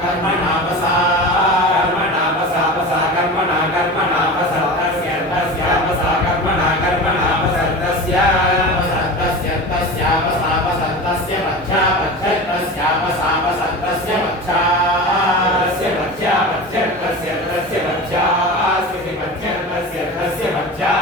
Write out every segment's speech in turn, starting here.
कर्मणा पसा पसा कर्मणा पसर्तस्य पसा कर्मणा पसर्तस्य पसा पसर्तस्य पच्छा पच्छर्तस्य पसा पसर्तस्य पच्छा पच्छर्तस्य पच्छा पच्छर्तस्य पच्छा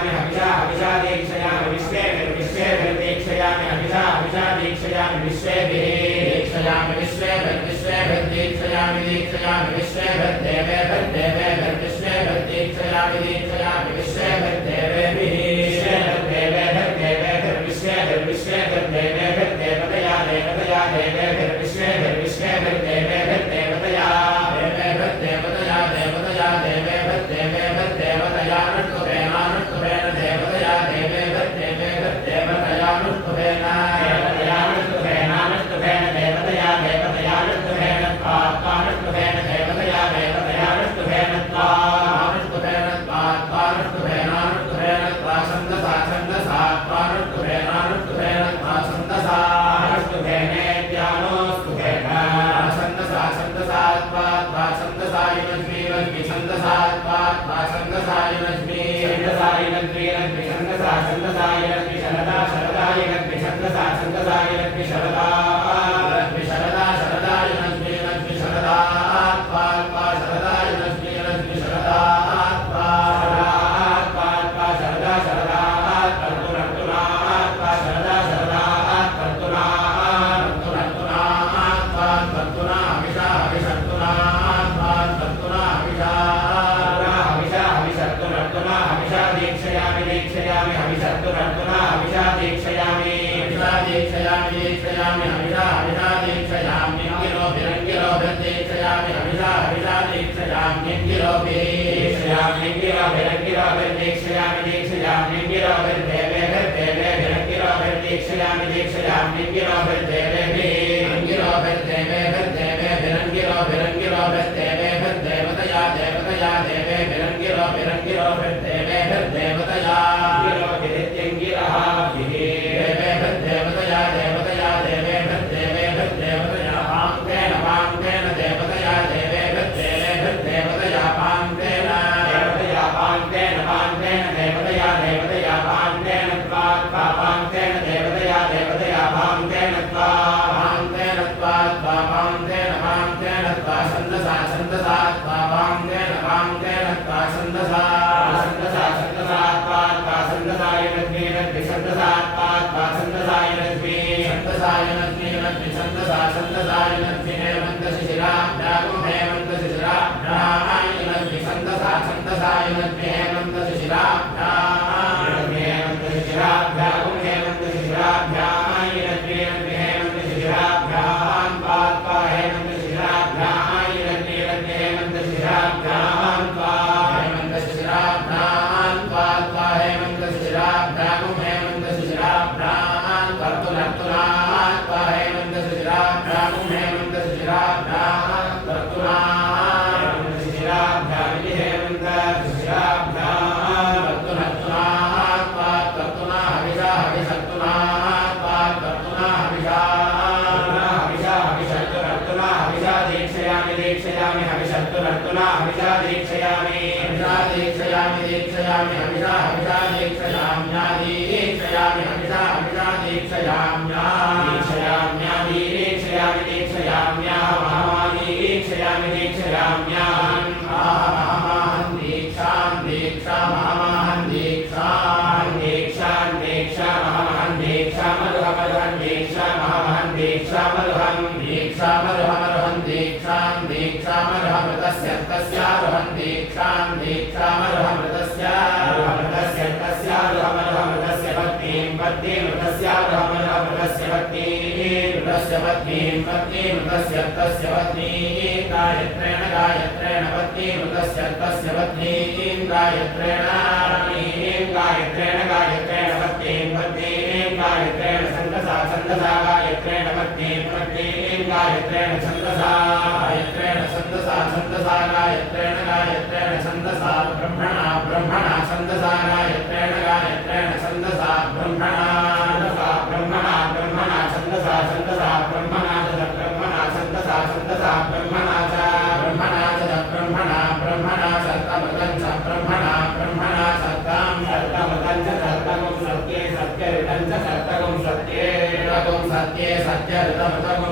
दीक्षयामि हविषा हविषा दीक्षयामि विश्वेभिर्विश्वेभिर्दीक्षयामि हविषा हविषा दीक्षयामि विश्वेभिर्दीक्षयामि विश्वेभिर्दीक्षयामि दीक्षयामि विश्वेभिर्देवेभिर्देवेभिर्विश्वेभिर्दीक्षयामि दीक्षयामि विश्वेभिर्देवेभिर्विश्वेभिर्देवेभिर्देवतया देवतया देवेभिर्विश्वेभिर्विश्वेभिर्देवेभिर्देवतया देवेभिर्देवतया देवतया देवेभिर्देवेभिर्देवतया नुष्कुभेन देवतया देवेभिर्देवेभिर्देवतया नुष्कुभेन देवतया नुष्कुभेन नुष्कुभेन देवतया देवतया नुष्कुभेन त्वा नुष्कुभेन देवतया देवतया नुष्कुभेन त्वा नुष्कुभेन त्वा नुष्कुभेन नुष्कुभेन त्वा छन्दसा छन्दसा त्वा नुष्कुभेन नुष्कुभेन त्वा छन्दसा नुष्कुभेनेत्यानुष्कुभेन छन्दसा छन्दसा त्वा छन्दसा युनज्मि युनज्मि छन्दसा त्वा छन्दसा युनज्मि छन्दसा युनज्मि युनज्मि छन्दसा छन्दसा युनज्मि शरदा शरदा युनज्मि छन्दसा छन्दसा युनज्मि शरदा युनज्मि शरदा शरदा युनज्मि युनज्मि शरदा त्वा शरदा युनज्मि युनज्मि शरदा त्वा शरदा शरदा कर्तुना त्वा शरदा शरदा कर्तुना कर्तुना हविषा हविषर्तुना त्वा हविषा हविषा हविषर्तुना हविषा दीक्षयामि दीक्षयामि हविषर्तुना हविषा दीक्षयामि दीक्षयामि दीक्षयामि हविषा हविषा दीक्षयामि दीक्षयामि हविषा हविषा दीक्षयामि दीक्षयामि दीक्षयामि दीक्षयामि दीक्षयामि देवतया देवतया देवेभिर्देवतया देवतया देवतया देवेभिर्देवतया पाङ्केन पाङ्केन देवतया देवेभिर्देवतया पाङ्केन देवतया पाङ्केन पाङ्केन देवतया देवतया पाङ्केन त्वा पाङ्केन देवतया देवतया पाङ्केन त्वा पाङ्केन त्वा पाङ्केन पाङ्केन त्वा छन्दसा छन्दसा त्वा पाङ्केन पाङ्केन त्वा छन्दसा छन्दसा छन्दसा त्वा छन्दसा युनज्मि युनज्मि छन्दसा त्वा छन्दसा युनज्मि छन्दसा युनज्मि युनज्मि छन्दसा छन्दसा युनज्मि हेमन्तशिशिरा व्याकुं हेमन्तशिशिरा युनज्मि छन्दसा छन्दसा युनज्मि हेमन्तशिशिरा हेमन्तशिशिरा व्याकुं हेमन्तशिशिरा युनज्मि युनज्मि हेमन्तशिशिरा त्वा हेमन्तशिशिरा युनज्मि युनज्मि हेमन्तशिशिरा त्वा हेमन्तशिशिरा त्वा हेमन्तशिशिरा व्याकुं हेमन्तशिशिरा कर्तुना त्वा हेमन्तशिशिरा व्याकुं हेमन्तशिशिरा कर्तुना हेमन्तशिशिरा व्याकुं हेमन्तशिशिरा कर्तुना कर्तुना हविषा हविषर्तुना कर्तुना हविषा हविषा हविषर्तुना हविषा दीक्षयामि दीक्षयामि हविषर्तुना हविषा दीक्षयामि दीक्षयामि दीक्षयामि हविषा हविषा दीक्षयामि दीक्षयामि हविषा हविषा दीक्षयामि दीक्षयामि दीक्षयामि दीक्षयामि दीक्षयामि दीक्षां दीक्षां महमहं दीक्षां दीक्षां दीक्षां महमहं दीक्षां मरुहं दीक्षां महमहं दीक्षां मरुहं दीक्षां दीक्षां मरुहमृतस्य तस्यारुहं दीक्षां दीक्षामरुहमृतस्य तस्यारुहमरुहमृतस्य भक्तिं तस्यारुहमरुहमृतस्य भक्तिं तस्य पत्नीं गायत्रेण पत्नीमृतस्य तस्य पत्नीं गायत्रेण पत्नीं गायत्रेण छन्दसा गायत्रेण पत्नीं गायत्रेण छन्दसा गायत्रेण छन्दसा ब्रह्मणा छन्दसा गायत्रेण छन्दसा ब्रह्मणा छन्दसा ब्रह्मणा छन्दसा ब्रह्मणा सत्तमतं च ब्रह्मणा सत्तां सत्तमतं च सत्तमं सत्ये सत्यऋतं च सत्तमं सत्ये सत्यऋतमतं